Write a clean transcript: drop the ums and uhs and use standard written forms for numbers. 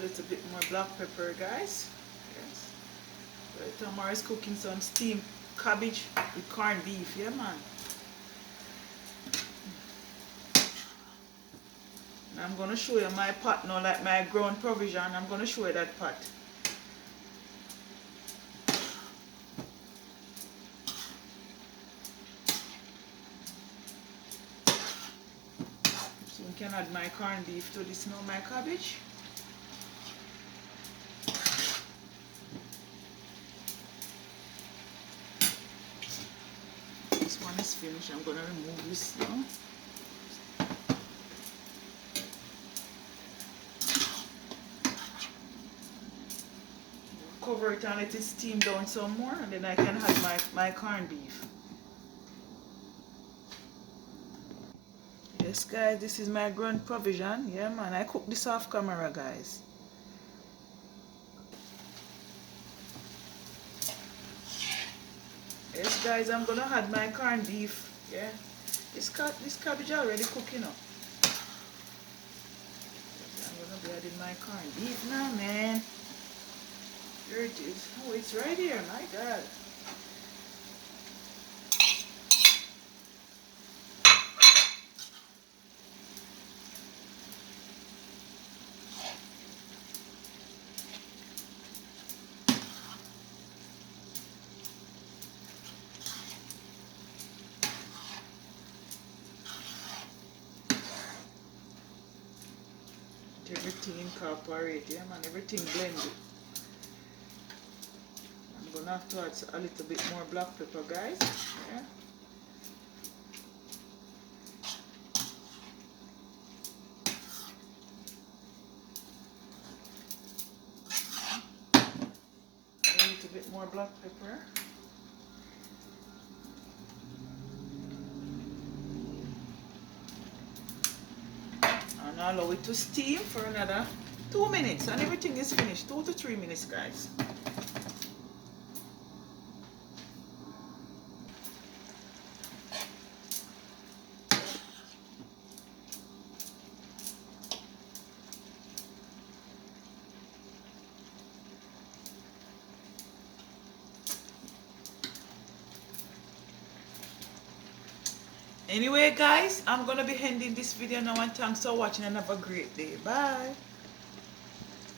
a little bit more black pepper, guys. Yes. Right, Tamara's cooking some steamed cabbage with corned beef. Yeah, man. And I'm gonna show you my pot now, like my ground provision. I'm gonna show you that pot. So I can add my corned beef to this now, my cabbage. This one is finished. I'm gonna remove this now. Cover it and let it steam down some more, and then I can add my corned beef. Yes, guys, this is my ground provision. Yeah, man, I cook this off camera, guys. Yes, guys, I'm gonna add my corned beef. Yeah, this cabbage already cooking up. I'm gonna be adding my corned beef now, man. Here it is. Oh, it's right here. My God. Everything incorporate, yeah, man. Everything blended. I'm gonna have to add a little bit more black pepper, guys. Yeah. Add a little bit more black pepper. And allow it to steam for another 2 minutes, and everything is finished. 2 to 3 minutes, guys. Anyway, guys, I'm gonna be ending this video now, and thanks for watching, and have a great day. Bye.